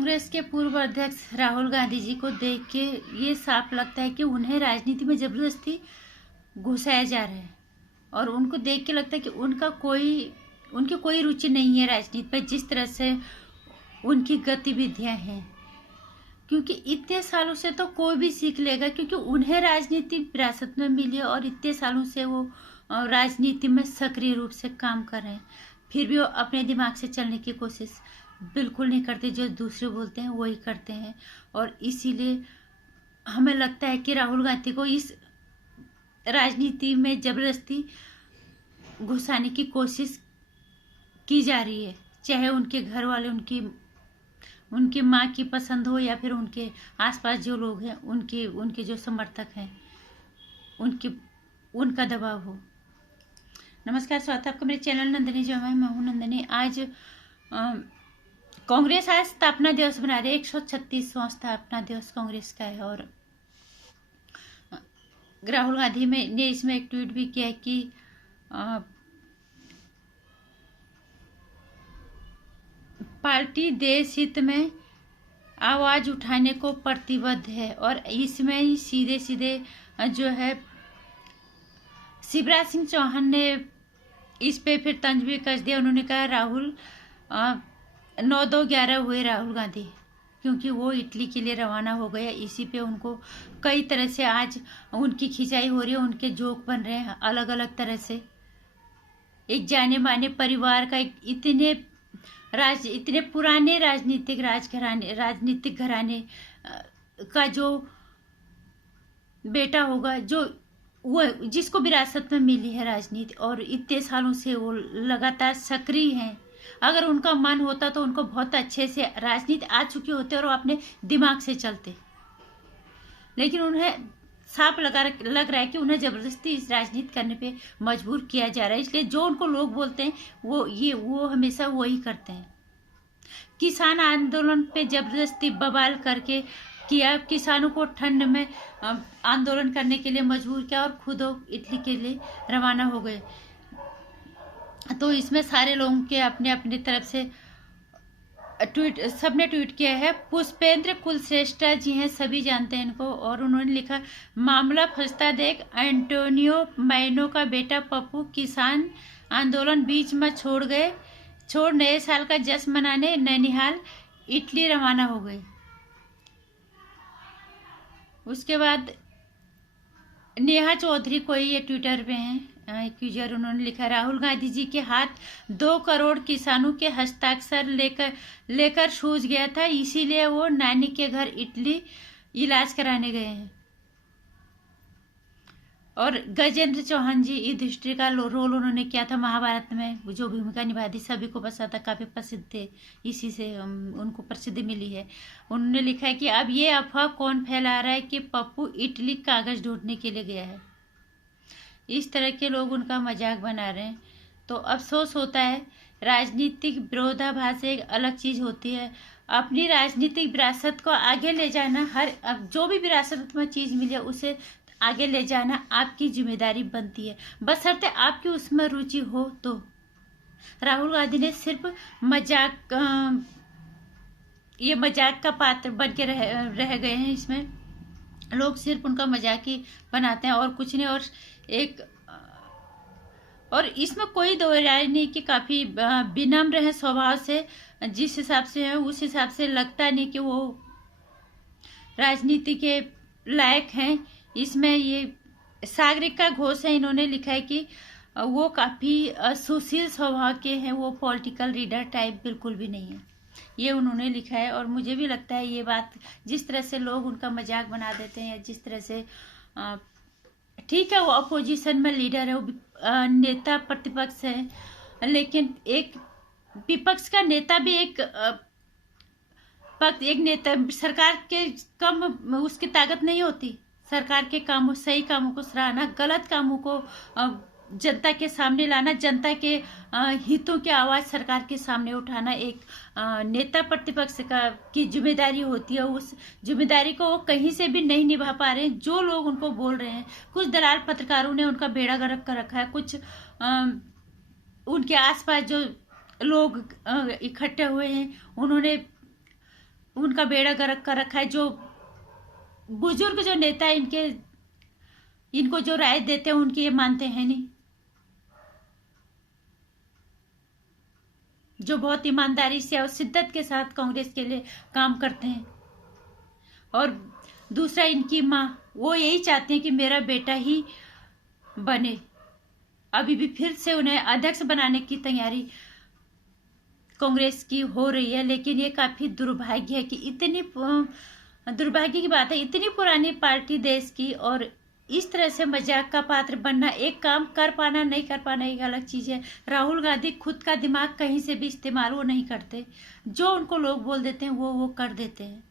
कांग्रेस के पूर्व अध्यक्ष राहुल गांधी जी को देख के ये साफ लगता है कि उन्हें राजनीति में जबरदस्ती घुसाया जा रहा है और उनको देख के लगता है कि उनकी कोई रुचि नहीं है राजनीति पर, जिस तरह से उनकी गतिविधियां हैं। क्योंकि इतने सालों से तो कोई भी सीख लेगा, क्योंकि उन्हें राजनीति विरासत में मिली है और इतने सालों से वो राजनीति में सक्रिय रूप से काम कर रहे हैं, फिर भी वो अपने दिमाग से चलने की कोशिश बिल्कुल नहीं करते। जो दूसरे बोलते हैं वही करते हैं और इसीलिए हमें लगता है कि राहुल गांधी को इस राजनीति में जबरदस्ती घुसाने की कोशिश की जा रही है, चाहे उनके घर वाले उनकी माँ की पसंद हो या फिर उनके आसपास जो लोग हैं उनके जो समर्थक हैं उनका दबाव हो। नमस्कार, स्वागत है आपका मेरे चैनल नंदिनी जो मैं हूँ नंदिनी। आज कांग्रेस आज स्थापना दिवस मना रही है। 136वां स्थापना दिवस कांग्रेस का है और राहुल गांधी ने इसमें एक ट्वीट भी किया कि पार्टी देश हित में आवाज उठाने को प्रतिबद्ध है और इसमें ही सीधे सीधे जो है शिवराज सिंह चौहान ने इस पे फिर तंज भी कस दिया। उन्होंने कहा राहुल 9-2-11 हुए राहुल गांधी, क्योंकि वो इटली के लिए रवाना हो गया। इसी पे उनको कई तरह से आज उनकी खिंचाई हो रही है, उनके जोक बन रहे हैं अलग अलग तरह से। एक जाने माने परिवार का इतने पुराने राजनीतिक घराने का जो बेटा होगा, जो वो जिसको विरासत में मिली है राजनीति और इतने सालों से वो लगातार सक्रिय हैं। अगर उनका मन होता तो उनको बहुत अच्छे से राजनीति आ चुके होते और वो अपने दिमाग से चलते, लेकिन उन्हें साफ लग रहा है कि उन्हें जबरदस्ती इस राजनीति करने पे मजबूर किया जा रहा है। इसलिए जो उनको लोग बोलते हैं वो हमेशा वही करते हैं। किसान आंदोलन पे जबरदस्ती बवाल करके किया, किसानों को ठंड में आंदोलन करने के लिए मजबूर किया और खुद इटली के लिए रवाना हो गए। तो इसमें सारे लोगों के अपने अपने तरफ से सबने ट्वीट किया है। पुष्पेंद्र कुलश्रेष्ठा जी हैं, सभी जानते हैं इनको, और उन्होंने लिखा मामला फंसता देख एंटोनियो मैनो का बेटा पप्पू किसान आंदोलन बीच में छोड़ नए साल का जश्न मनाने नैनीहाल इटली रवाना हो गए। उसके बाद नेहा चौधरी कोई ये ट्विटर पे हैं एक्यूजर, उन्होंने लिखा राहुल गांधी जी के हाथ 2 करोड़ किसानों के हस्ताक्षर लेकर सूझ गया था, इसीलिए वो नानी के घर इटली इलाज कराने गए हैं। और गजेंद्र चौहान जी युधिष्ठिर का रोल उन्होंने किया था महाभारत में, जो भूमिका निभाई थी सभी को पता था, काफी प्रसिद्ध थे, इसी से उनको प्रसिद्धि मिली है। उन्होंने लिखा है कि अब ये अफवाह कौन फैला रहा है कि पप्पू इटली कागज ढूंढने के लिए गया है। इस तरह के लोग उनका मजाक बना रहे हैं। तो अफसोस होता है, राजनीतिक विरोधाभास एक अलग चीज होती है। अपनी राजनीतिक विरासत को आगे ले जाना, जो भी विरासत में चीज मिले उसे आगे ले जाना आपकी जिम्मेदारी बनती है, बशर्ते आपकी उसमें रुचि हो। तो राहुल गांधी ने सिर्फ ये मजाक का पात्र बन के रह गए हैं। इसमें लोग सिर्फ उनका मजाक ही बनाते हैं और कुछ नहीं। और इसमें कोई दो राय नहीं कि काफी विनम्र है स्वभाव से, जिस हिसाब से है उस हिसाब से लगता नहीं कि वो राजनीति के लायक हैं। इसमें ये सागरिका घोष है, इन्होंने लिखा है कि वो काफी सुशील स्वभाव के हैं, वो पॉलिटिकल रीडर टाइप बिल्कुल भी नहीं है, ये उन्होंने लिखा है। और मुझे भी लगता है ये बात, जिस तरह से लोग उनका मजाक बना देते हैं या जिस तरह से ठीक है वो अपोजिशन में लीडर है, वो नेता प्रतिपक्ष है, लेकिन एक विपक्ष का नेता भी एक नेता सरकार के कम उसकी ताकत नहीं होती। सरकार के कामों, सही कामों को सराहना, गलत कामों को जनता के सामने लाना, जनता के हितों की आवाज सरकार के सामने उठाना एक नेता प्रतिपक्ष की जिम्मेदारी होती है। उस जिम्मेदारी को वो कहीं से भी नहीं निभा पा रहे हैं। जो लोग उनको बोल रहे हैं, कुछ दलाल पत्रकारों ने उनका बेड़ा गर्क कर रखा है, कुछ उनके आसपास जो लोग इकट्ठे हुए हैं उन्होंने उनका बेड़ा गर्क कर रखा है। जो बुजुर्ग जो नेता है इनको जो राय देते हैं उनकी ये मानते हैं नहीं। जो बहुत ईमानदारी से और शिद्दत के साथ कांग्रेस के लिए काम करते हैं। और दूसरा इनकी माँ, वो यही चाहते हैं कि मेरा बेटा ही बने। अभी भी फिर से उन्हें अध्यक्ष बनाने की तैयारी कांग्रेस की हो रही है। लेकिन ये काफी दुर्भाग्य है कि दुर्भाग्य की बात है, इतनी पुरानी पार्टी देश की, और इस तरह से मजाक का पात्र बनना। एक काम कर पाना नहीं कर पाना एक अलग चीज है। राहुल गांधी खुद का दिमाग कहीं से भी इस्तेमाल वो नहीं करते। जो उनको लोग बोल देते हैं वो कर देते हैं।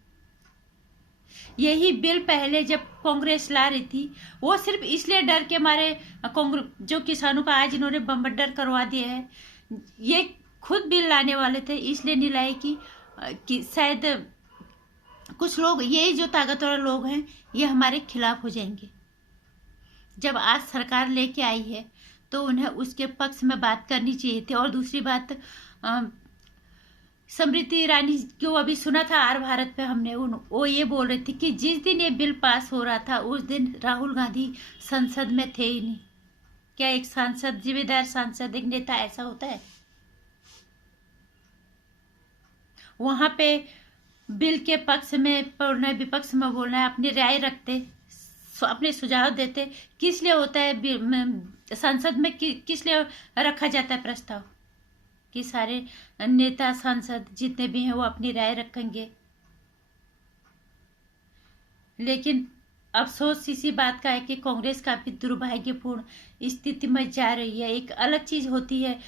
यही बिल पहले जब कांग्रेस ला रही थी, वो सिर्फ इसलिए डर के मारे जो किसानों का आज इन्होंने बंबरडर करवा दिया है, ये खुद बिल लाने वाले थे इसलिए नहीं लाए कि शायद कुछ लोग, ये जो ताकतवर लोग हैं, ये हमारे खिलाफ हो जाएंगे। जब आज सरकार लेके आई है तो उन्हें उसके पक्ष में बात करनी चाहिए थी। और दूसरी बात, स्मृति ईरानी को अभी सुना था आर भारत पे हमने, वो ये बोल रही थी कि जिस दिन ये बिल पास हो रहा था उस दिन राहुल गांधी संसद में थे ही नहीं। क्या एक सांसद, जिम्मेदार सांसद, एक नेता ऐसा होता है? वहां पे बिल के पक्ष में बोलना, विपक्ष में बोलना है, अपनी राय रखते, अपने सुझाव देते। किस लिए होता है संसद में, किस लिए रखा जाता है प्रस्ताव? कि सारे नेता सांसद जितने भी हैं वो अपनी राय रखेंगे। लेकिन अफसोस इसी बात का है कि कांग्रेस काफी दुर्भाग्यपूर्ण स्थिति में जा रही है। एक अलग चीज होती है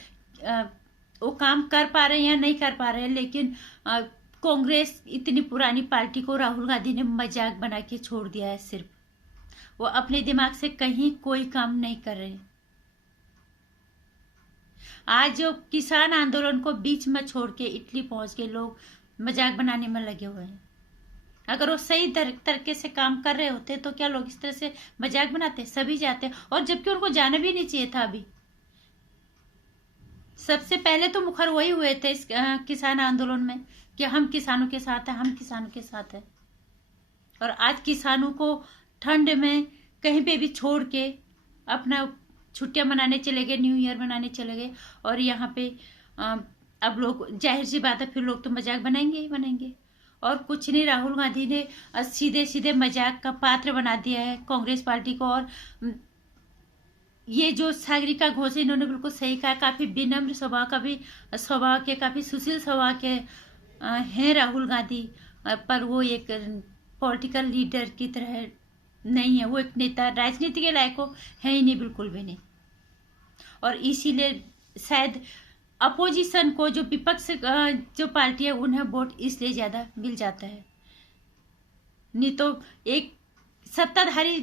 वो काम कर पा रहे हैं या नहीं कर पा रहे हैं, लेकिन कांग्रेस इतनी पुरानी पार्टी को राहुल गांधी ने मजाक बना के छोड़ दिया है। सिर्फ वो अपने दिमाग से कहीं कोई काम नहीं कर रहे। आज जो किसान आंदोलन को बीच में छोड़ के इटली पहुंच के लोग मजाक बनाने में लगे हुए हैं। अगर वो सही तरीके से काम कर रहे होते तो क्या लोग इस तरह से मजाक बनाते? सभी जाते हैं, और जबकि उनको जाना भी नहीं चाहिए था। अभी सबसे पहले तो मुखर वही हुए थे इस किसान आंदोलन में कि हम किसानों के साथ हैं, हम किसानों के साथ हैं। और आज किसानों को ठंड में कहीं पे भी छोड़ के अपना छुट्टियां मनाने चले गए, न्यू ईयर मनाने चले गए। और यहाँ पे अब लोग, जाहिर सी बात है, फिर लोग तो मजाक बनाएंगे ही बनाएंगे। और कुछ नहीं, राहुल गांधी ने सीधे सीधे मजाक का पात्र बना दिया है कांग्रेस पार्टी को। और ये जो सागरिका घोष, इन्होंने बिल्कुल सही कहा, काफी विनम्र स्वभाव के, काफी सुशील स्वभाव के हैं राहुल गांधी। पर वो एक पॉलिटिकल लीडर की तरह नहीं है। वो एक नेता, राजनीति के लायक है ही नहीं, बिल्कुल भी नहीं। और इसीलिए शायद अपोजिशन को, जो विपक्ष जो पार्टी है, उन्हें वोट इसलिए ज्यादा मिल जाता है। नहीं तो एक सत्ताधारी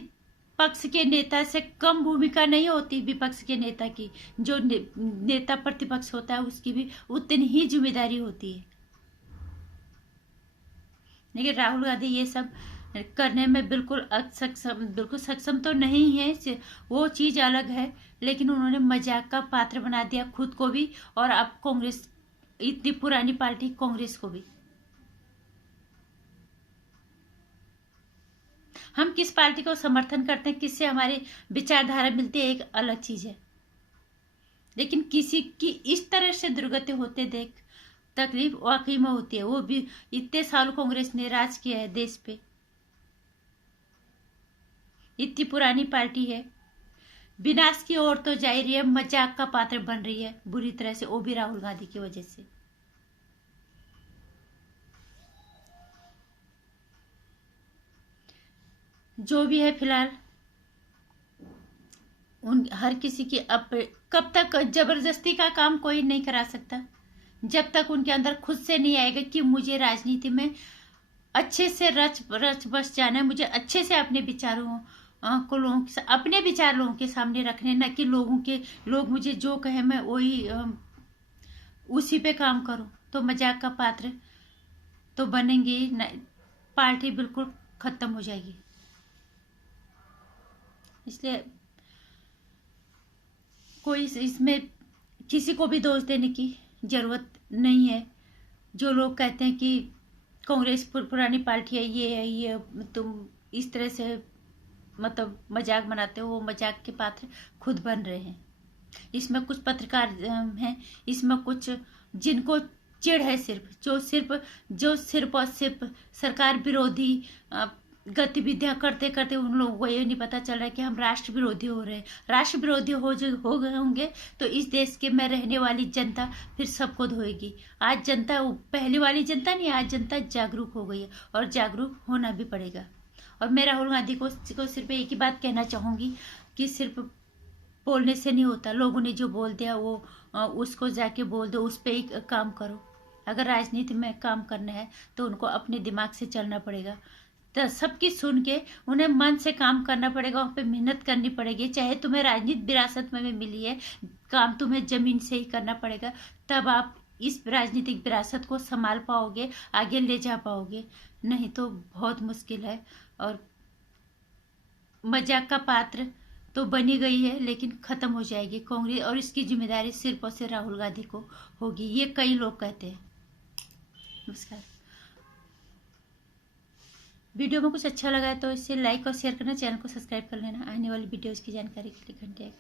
पक्ष के नेता से कम भूमिका नहीं होती विपक्ष के नेता की। जो नेता प्रतिपक्ष होता है उसकी भी उतनी ही जिम्मेदारी होती है। लेकिन राहुल गांधी ये सब करने में बिल्कुल सक्षम तो नहीं है, वो चीज अलग है। लेकिन उन्होंने मजाक का पात्र बना दिया खुद को भी, और अब कांग्रेस, इतनी पुरानी पार्टी कांग्रेस को भी। हम किस पार्टी को समर्थन करते हैं, किससे हमारी विचारधारा मिलती है, एक अलग चीज है। लेकिन किसी की इस तरह से दुर्गति होते देख तकलीफ वाकई में होती है। वो भी इतने साल कांग्रेस ने राज किया है देश पे, इतनी पुरानी पार्टी है, विनाश की ओर तो जा रही है, मजाक का पात्र बन रही है बुरी तरह से, वो भी राहुल गांधी की वजह से। जो भी है फिलहाल, हर किसी की कब तक जबरदस्ती का काम कोई नहीं करा सकता, जब तक उनके अंदर खुद से नहीं आएगा कि मुझे राजनीति में अच्छे से रच बस जाना है, मुझे अच्छे से अपने विचारों को अपने विचार लोगों के सामने रखने, न कि लोग मुझे जो कहे मैं वही उसी पे काम करूं। तो मजाक का पात्र तो बनेंगे, पार्टी बिल्कुल खत्म हो जाएगी। इसलिए कोई इसमें किसी को भी दोष देने की जरूरत नहीं है। जो लोग कहते हैं कि कांग्रेस पुरानी पार्टी है, ये तुम इस तरह से मतलब मजाक बनाते हो, वो मजाक के पात्र खुद बन रहे हैं। इसमें कुछ पत्रकार हैं, इसमें कुछ जिनको चिढ़ है, जो सिर्फ और सिर्फ सरकार विरोधी गतिविधियां करते करते उन लोगों को ये नहीं पता चल रहा है कि हम राष्ट्र विरोधी हो रहे हैं। राष्ट्र विरोधी हो गए होंगे तो इस देश के में रहने वाली जनता फिर सबको धोएगी। आज जनता पहली वाली जनता नहीं, आज जनता जागरूक हो गई है और जागरूक होना भी पड़ेगा। और मैं राहुल गांधी को सिर्फ एक ही बात कहना चाहूँगी कि सिर्फ बोलने से नहीं होता। लोगों ने जो बोल दिया वो उसको जाके बोल दो, उस पर ही काम करो। अगर राजनीति में काम करना है तो उनको अपने दिमाग से चलना पड़ेगा, तो सबकी सुन के उन्हें मन से काम करना पड़ेगा, वहाँ पे मेहनत करनी पड़ेगी। चाहे तुम्हें राजनीति विरासत में भी मिली है, काम तुम्हें जमीन से ही करना पड़ेगा, तब आप इस राजनीतिक विरासत को संभाल पाओगे, आगे ले जा पाओगे। नहीं तो बहुत मुश्किल है। और मजाक का पात्र तो बनी गई है, लेकिन खत्म हो जाएगी कांग्रेस, और इसकी जिम्मेदारी सिर्फ और सिर्फ राहुल गांधी को होगी, ये कई लोग कहते हैं। नमस्कार। वीडियो में कुछ अच्छा लगा है तो इसे लाइक और शेयर करना, चैनल को सब्सक्राइब कर लेना। आने वाली वीडियोज़ की जानकारी के लिए घंटे